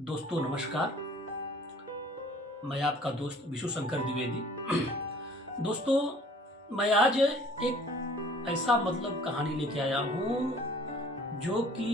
दोस्तों नमस्कार। मैं आपका दोस्त विशु शंकर द्विवेदी। दोस्तों मैं आज एक ऐसा कहानी लेके आया हूँ जो कि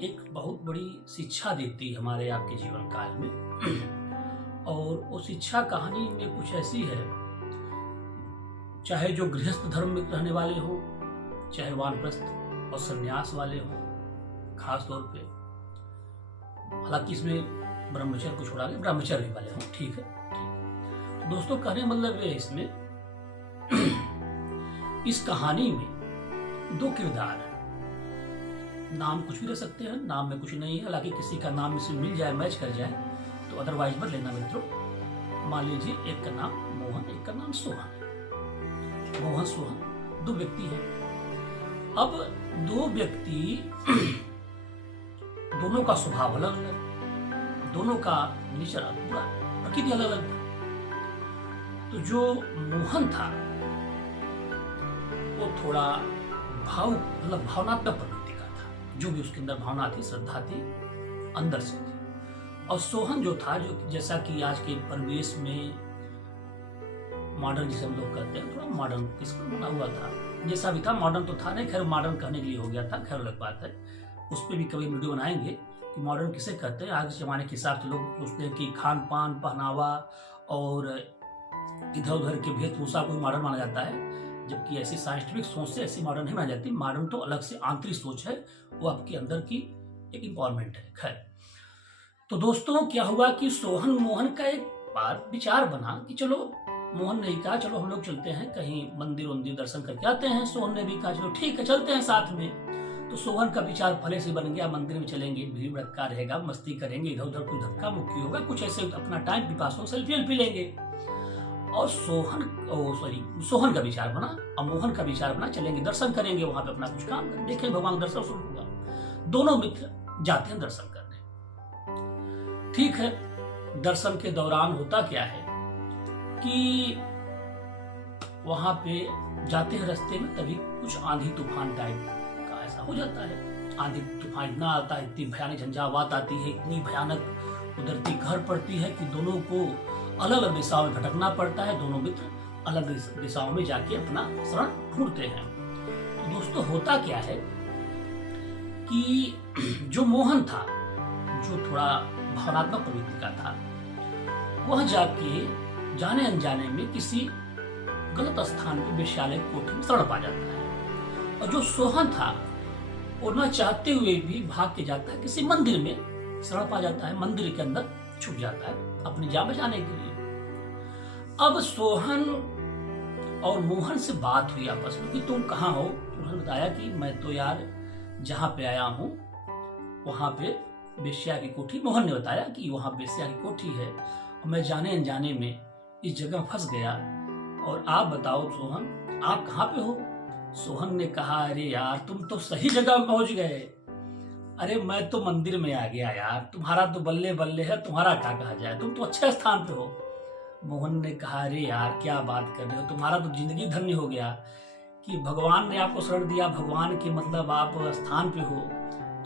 एक बहुत बड़ी शिक्षा देती है हमारे आपके जीवन काल में। और वो शिक्षा कहानी में कुछ ऐसी है, चाहे जो गृहस्थ धर्म में रहने वाले हो, चाहे वानप्रस्थ और संन्यास वाले हो, खास तौर पे हालांकि इसमें ब्रह्मचर्य को छोड़ा के ब्रह्मचर्य वाले हो, ठीक है। दोस्तों कहने ये इसमें इस कहानी में दो किरदार हैं। नाम कुछ भी रह सकते हैं, नाम में कुछ नहीं है, हालांकि किसी का नाम इसमें मिल जाए, मैच कर जाए तो अदरवाइज मत लेना मित्रों। मान लीजिए एक का नाम मोहन, एक का नाम सोहन। मोहन सोहन दो व्यक्ति हैं। अब दो व्यक्ति दोनों का स्वभाव अलग अलग, दोनों का नेचर पूरा प्रकृति अलग अलग था। तो जो मोहन था वो थोड़ा भावनात्मक प्रवृत्ति का था, जो भी उसके अंदर भावना थी, श्रद्धा थी, अंदर से थी। और सोहन जो था, जो जैसा कि आज के परिवेश में मॉडर्न जिसे हम लोग कहते हैं, थोड़ा मॉडर्न किस्म बना हुआ था, जैसा भी था। मॉडर्न तो था नहीं, खैर मॉडर्न कहने के लिए हो गया था, खैर अलग बात है, उस पर भी कभी वीडियो बनाएंगे कि मॉडर्न किसे कहते हैं। आज के ज़माने के हिसाब से लोग सोचते हैं कि खान पान, पहनावा और इधर उधर के वेशभूषा को मॉडर्न माना जाता है, जबकि ऐसी साइंटिफिक सोच से ऐसी मॉडर्न नहीं मानी जाती। मॉडर्न तो अलग से आंतरिक सोच है, वो आपके अंदर की एक इम्पावरमेंट है। खैर, तो दोस्तों क्या हुआ कि सोहन मोहन का एक बार विचार बना कि चलो, मोहन ने कहा चलो हम लोग चलते हैं कहीं मंदिर वंदिर दर्शन करके आते हैं। सोहन ने भी कहा चलो ठीक है चलते हैं साथ में। तो सोहन का विचार भले से बन गया, मंदिर में चलेंगे, भीड़ भड़का रहेगा, मस्ती करेंगे, इधर उधर कुछ धक्का मुक्की होगा, कुछ ऐसे अपना टाइम भी पास हो, सेल्फी लेंगे। और सोहन का विचार बना और मोहन का विचार बना चलेंगे दर्शन करेंगे, वहां पे अपना कुछ काम करेंगे, देखेंगे भगवान दर्शन शुरू होगा। दोनों मित्र जाते हैं दर्शन करने। ठीक है, दर्शन के दौरान होता क्या है कि वहां पे जाते हैं, रास्ते में तभी कुछ आंधी तूफान टाइप ऐसा हो जाता है। आंधी तूफान इतना आता है, इतनी भयानक झंझावात आती है, इतनी भयानक उधरती कहर पड़ती है कि दोनों को अलग अलग दिशाओं में भटकना पड़ता है। दोनों मित्र अलग दिशाओं में जाके अपना शरण ढूंढते हैं। तो दोस्तों होता क्या है कि जो मोहन था, जो थोड़ा भावनात्मक प्रवृत्ति का था, वह जाके जाने अनजाने में किसी गलत स्थान पे वेश्यालय कोठी में शरण पा जाता है। और जो सोहन था वो न चाहते हुए भी भाग के जाता है, किसी मंदिर में शरण पा जाता है, मंदिर के अंदर छुप जाता है अपनी जान बचाने के लिए। अब सोहन और मोहन से बात हुई आपस में कि तुम कहाँ हो। उन्होंने बताया कि मैं तो यार जहाँ पे आया हूँ वहां पे वेश्या की कोठी, मोहन ने बताया कि वहां वेश्या की कोठी है और मैं जाने अनजाने में इस जगह फंस गया। और आप बताओ सोहन, आप कहाँ पे हो? सोहन ने कहा अरे यार तुम तो सही जगह पहुंच गए, अरे मैं तो मंदिर में आ गया यार, तुम्हारा तो बल्ले बल्ले है, तुम्हारा क्या कहा जाए, तुम तो अच्छे स्थान पे हो। मोहन ने कहा अरे यार क्या बात कर रहे हो, तुम्हारा तो जिंदगी धन्य हो गया कि भगवान ने आपको शरण दिया, भगवान के आप स्थान पे हो,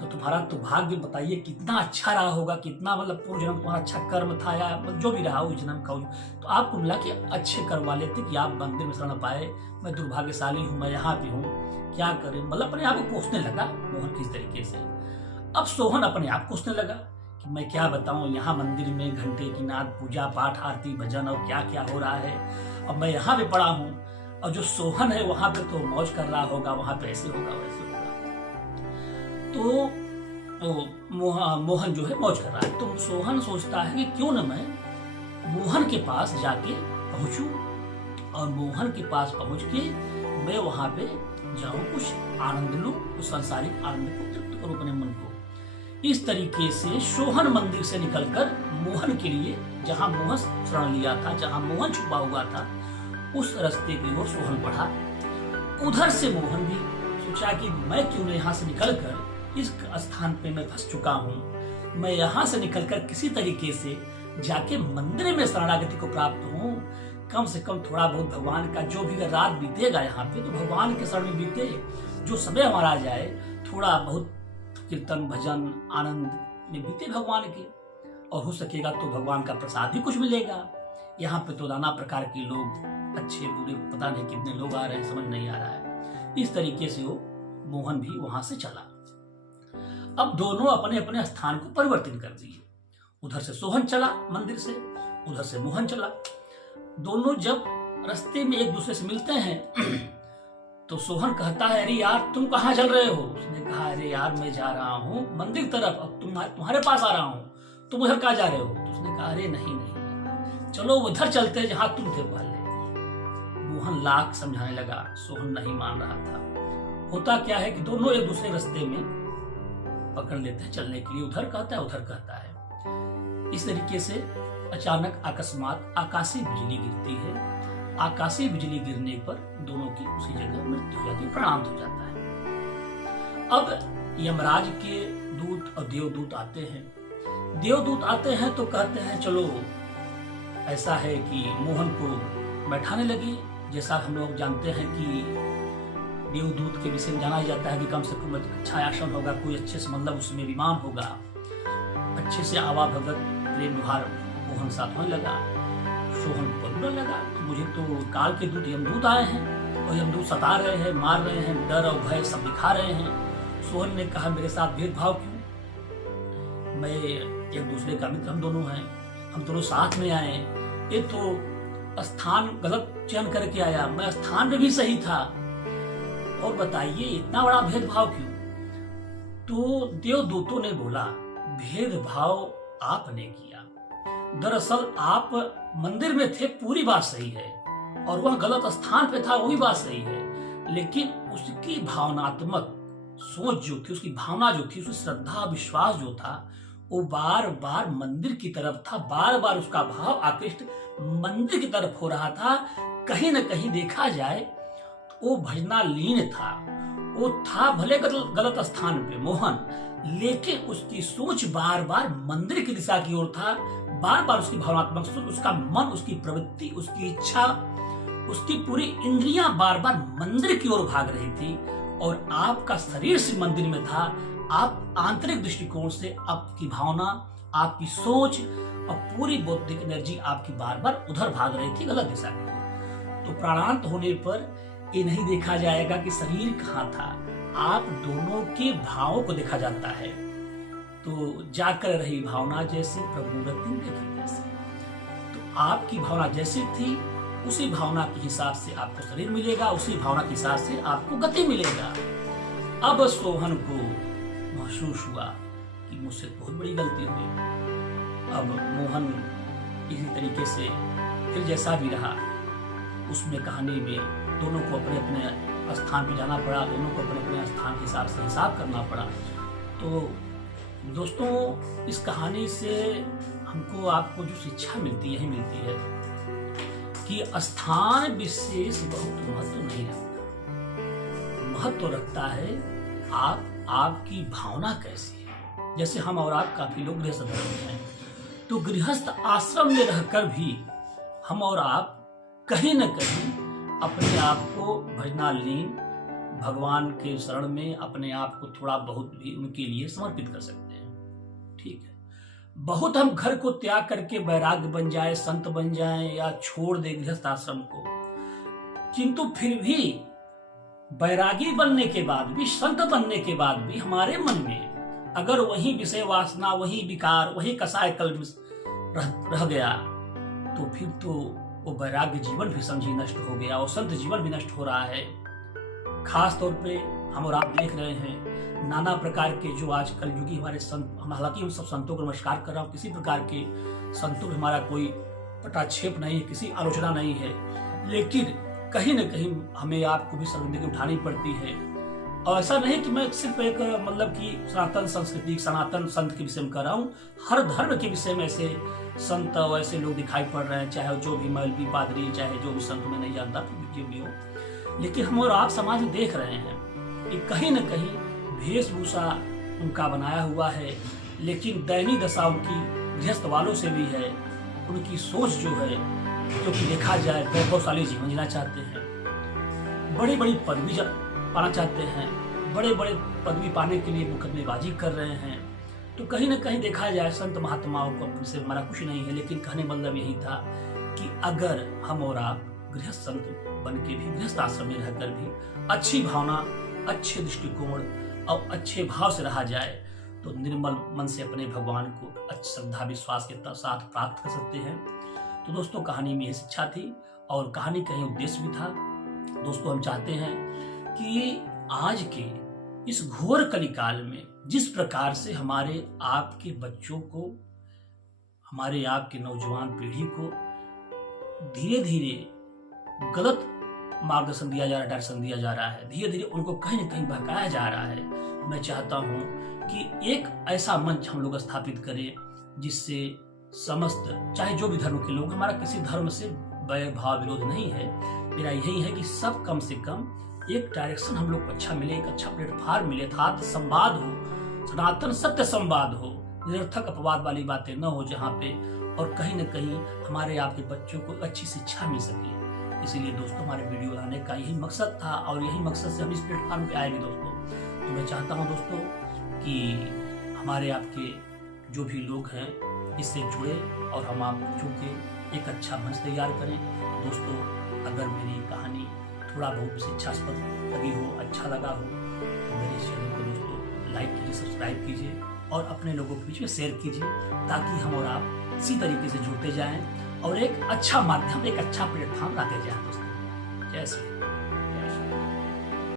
तो तुम्हारा तो भाग्य बताइए कितना अच्छा रहा होगा, कितना पूर्व जन्म तुम्हारा अच्छा कर्म था या जो भी रहा उस जन्म का, तो आपको मिला कि अच्छे कर्म वाले थे कि आप मंदिर में शरण पाए। मैं दुर्भाग्यशाली हूँ, मैं यहाँ पे हूँ, क्या करें, अपने आप को कोसने लगा मोहन किस तरीके से। अब सोहन अपने आप कोसने लगा कि मैं क्या बताऊं, यहाँ मंदिर में घंटे की नाद, पूजा पाठ, आरती, भजन और क्या क्या हो रहा है। अब मैं यहाँ पे पड़ा हूँ और जो सोहन है वहां पे तो मौज कर रहा होगा, वहां पे ऐसे होगा वैसे होगा। तो मोहन जो है मौज कर रहा है। तो सोहन सोचता है कि क्यों न मैं मोहन के पास जाके पहुंचूं और मोहन के पास पहुंच के मैं वहां पे जाऊं, कुछ आनंद लूं, उस सांसारिक आनंद को तृप्त करूं अपने मन को। इस तरीके से सोहन मंदिर से निकलकर मोहन के लिए, जहां मोहन शरण लिया था, जहां मोहन छुपा हुआ था, उस रास्ते की ओर सोहन बढ़ा। उधर से मोहन भी सोचा कि मैं क्यों न यहाँ से निकलकर, इस स्थान पे मैं फंस चुका हूँ, मैं यहाँ से निकलकर किसी तरीके से जाके मंदिर में शरणागति को प्राप्त हूँ, कम से कम थोड़ा बहुत भगवान का जो भी रात बीतेगा यहाँ पे तो भगवान के शरण में बीते, जो समय हमारा जाए थोड़ा बहुत कीर्तन भजन आनंद में बीते भगवान के। और हो सकेगा तो भगवान का प्रसाद भी कुछ मिलेगा। यहाँ पे तो नाना प्रकार के लोग, अच्छे बुरे, पता नहीं कितने लोग आ रहे हैं, समझ नहीं आ रहा है। इस तरीके से वो मोहन भी वहां से चला। अब दोनों अपने अपने स्थान को परिवर्तन कर दिए। उधर से सोहन चला मंदिर से, उधर से मोहन चला। दोनों जब रास्ते में एक दूसरे से मिलते हैं तो सोहन कहता है, अरे यार तुम कहाँ चल रहे हो? उसने कहा, अरे यार मैं जा रहा हूँ मंदिर तरफ, अब तुम्हारे पास आ रहा हूँ, तुम उधर कहाँ जा रहे हो? तो उसने कहा, अरे नहीं नहीं, चलो उधर चलते हैं जहां तुम थे पहले। मोहन लाख समझाने लगा, सोहन नहीं मान रहा था। होता क्या है कि दोनों एक दूसरे रास्ते में पकड़ लेते हैं चलने के लिए, उधर कहता है उधर कहता है। इस तरीके से अचानक अकस्मात आकाशीय बिजली गिरती है। आकाशीय बिजली गिरने पर दोनों की उसी जगह मृत्यु हो जाती है, प्राणांत हो जाता है। अब यमराज के दूत और देवदूत आते हैं। देवदूत आते हैं तो कहते हैं चलो ऐसा है कि मोहन को बैठाने लगे। जैसा हम लोग जानते हैं कि देवदूत के विषय में जाना जाता है कि कम से कम अच्छा आसन होगा, कोई अच्छे से मतलब उसमें विमान होगा, अच्छे से आवा भगत प्रेम व्यवहार मोहन साथ होने लगा। सोहन को बुरा लगा कि मुझे तो काल के दूत यमदूत आए हैं और यमदूत सता रहे हैं, मार रहे हैं, डर और भय सब दिखा रहे हैं। सोहन ने कहा, मेरे साथ भेदभाव क्यों? मैं एक दूसरे का मित्र, हम दोनों हैं, हम दोनों साथ में आए। ये तो स्थान गलत चयन करके आया, मैं स्थान में भी सही था, और बताइए इतना बड़ा भेदभाव क्यों? तो देवदूतों ने बोला, भेदभाव आपने किया। दरअसल आप मंदिर में थे, पूरी बात सही है, और वह गलत स्थान पे था, वही बात सही है, लेकिन उसकी भावनात्मक सोच जो थी, उसकी भावना जो थी, उसकी श्रद्धा विश्वास जो था, वो बार बार मंदिर की तरफ था। बार बार उसका भाव आकृष्ट मंदिर की तरफ हो रहा था। कहीं न कहीं देखा जाए तो वो भजनालीन था। वो था भले गलत स्थान पे मोहन, लेकिन उसकी सोच बार बार मंदिर की दिशा की ओर था। बार बार उसकी भावनात्मक सोच, उसका मन, उसकी प्रवृत्ति, उसकी इच्छा, उसकी पूरी इंद्रियां बार बार मंदिर की ओर भाग रही थी, और आपका शरीर से मंदिर में था। आप आंतरिक दृष्टिकोण से आपकी भावना, आपकी सोच और पूरी बौद्धिक एनर्जी आपकी बार बार उधर भाग रही थी, गलत दिशा की ओर। तो प्राणांत होने पर ये नहीं देखा जाएगा कि शरीर कहाँ था, आप दोनों के भावों को देखा जाता है। तो जाकर रही भावना जैसे प्रभु गति देखी जैसे। तो आपकी भावना जैसी थी, उसी भावना के हिसाब से आपको शरीर मिलेगा, उसी भावना के हिसाब से आपको गति मिलेगा। अब सोहन को महसूस हुआ कि मुझसे बहुत बड़ी गलती हुई। अब मोहन इसी तरीके से फिर जैसा भी रहा, उसमें कहानी में दोनों को अपने अपने स्थान पर जाना पड़ा, दोनों को अपने अपने स्थान के हिसाब से हिसाब करना पड़ा। तो दोस्तों, इस कहानी से हमको आपको जो शिक्षा मिलती है, यही मिलती है कि स्थान विशेष बहुत महत्व नहीं रखता। महत्व रखता है आपकी भावना कैसी है। जैसे हम और आप काफी लोग गृहस्थ धर्म में हैं, तो गृहस्थ आश्रम में रहकर भी हम और आप कहीं न कहीं अपने आप को भजनालीन, भगवान के शरण में अपने आप को थोड़ा बहुत भी उनके लिए समर्पित कर सकते हैं। ठीक है, बहुत हम घर को त्याग करके वैराग्य बन जाए, संत बन जाएं, या छोड़ दे गृहस्थ आश्रम को, किंतु फिर भी वैरागी बनने के बाद भी, संत बनने के बाद भी हमारे मन में अगर वही विषय वासना, वही विकार, वही कसाय कल रह गया, तो फिर तो वो वैराग्य जीवन भी समझी नष्ट हो गया, और संत जीवन भी नष्ट हो रहा है। खास तौर पे हम और आप देख रहे हैं नाना प्रकार के जो आजकल युगी हमारे संत, हालांकि उन सब संतों को नमस्कार कर रहा हूँ, किसी प्रकार के संतों में हमारा कोई पटाक्षेप नहीं है, किसी आलोचना नहीं है, लेकिन कहीं न कहीं हमें आपको भी शर्मिंदगी उठानी पड़ती है। और ऐसा नहीं कि मैं सिर्फ एक मतलब कि सनातन संस्कृति, सनातन संत के विषय में कर रहा हूँ, हर धर्म के विषय में ऐसे संत और ऐसे लोग दिखाई पड़ रहे हैं, चाहे जो भी मौलवी, पादरी, चाहे जो भी संत में नहीं जानता जो भी हो, लेकिन हम और आप समाज में देख रहे हैं कि कहीं न कहीं वेशभूषा उनका बनाया हुआ है, लेकिन दैनी दशा उनकी गृहस्थ वालों से भी है। उनकी सोच जो है, जो कि देखा जाए वैभवशाली जीवन जीना चाहते हैं, बड़ी बड़ी पदवी पाना चाहते हैं, बड़े बड़े पदवी पाने के लिए मुकदमेबाजी कर रहे हैं, तो कहीं ना कहीं देखा जाए संत महात्माओं को अपने से हमारा कुछ नहीं है, लेकिन कहने मतलब यही था कि अगर हम और आप गृहस्थ संत बन के भी, गृहस्थ आश्रम में रहकर भी अच्छी भावना, अच्छे दृष्टिकोण और अच्छे भाव से रहा जाए तो निर्मल मन से अपने भगवान को अच्छी श्रद्धा विश्वास के साथ प्राप्त कर सकते हैं। तो दोस्तों कहानी में यह शिक्षा थी और कहानी कहीं उद्देश्य भी था। दोस्तों हम चाहते हैं कि आज के इस घोर कलिकाल में जिस प्रकार से हमारे आपके बच्चों को, हमारे आपके नौजवान पीढ़ी को धीरे धीरे गलत मार्गदर्शन दिया जा रहा है, डायरेक्शन दिया जा रहा है, धीरे धीरे उनको कहीं न कहीं बहकाया जा रहा है, मैं चाहता हूं कि एक ऐसा मंच हम लोग स्थापित करें जिससे समस्त, चाहे जो भी धर्म के लोग, हमारा किसी धर्म से वैर भाव विरोध नहीं है, मेरा यही है कि सब कम से कम एक डायरेक्शन हम लोग को अच्छा मिले, एक अच्छा प्लेटफॉर्म मिले, यथार्थ संवाद हो, सनातन सत्य संवाद हो, निरर्थक अपवाद वाली बातें न हो जहाँ पे, और कहीं न कहीं हमारे आपके बच्चों को अच्छी शिक्षा मिल सके। इसीलिए दोस्तों हमारे वीडियो बनाने का यही मकसद था और यही मकसद से हम इस प्लेटफॉर्म पे आए भी दोस्तों। तो मैं चाहता हूँ दोस्तों कि हमारे आपके जो भी लोग हैं इससे जुड़े और हम आप बच्चों के एक अच्छा मंच तैयार करें। दोस्तों अगर मेरी कहानी थोड़ा बहुत शिक्षास्पद लगी हो, अच्छा लगा हो, तो मेरे चैनल को दोस्तों लाइक कीजिए, सब्सक्राइब कीजिए और अपने लोगों के बीच में शेयर कीजिए, ताकि हम और आप इसी तरीके से जुड़ते जाएं और एक अच्छा माध्यम, एक अच्छा प्लेटफॉर्म लाते जाएं दोस्तों। जय श्री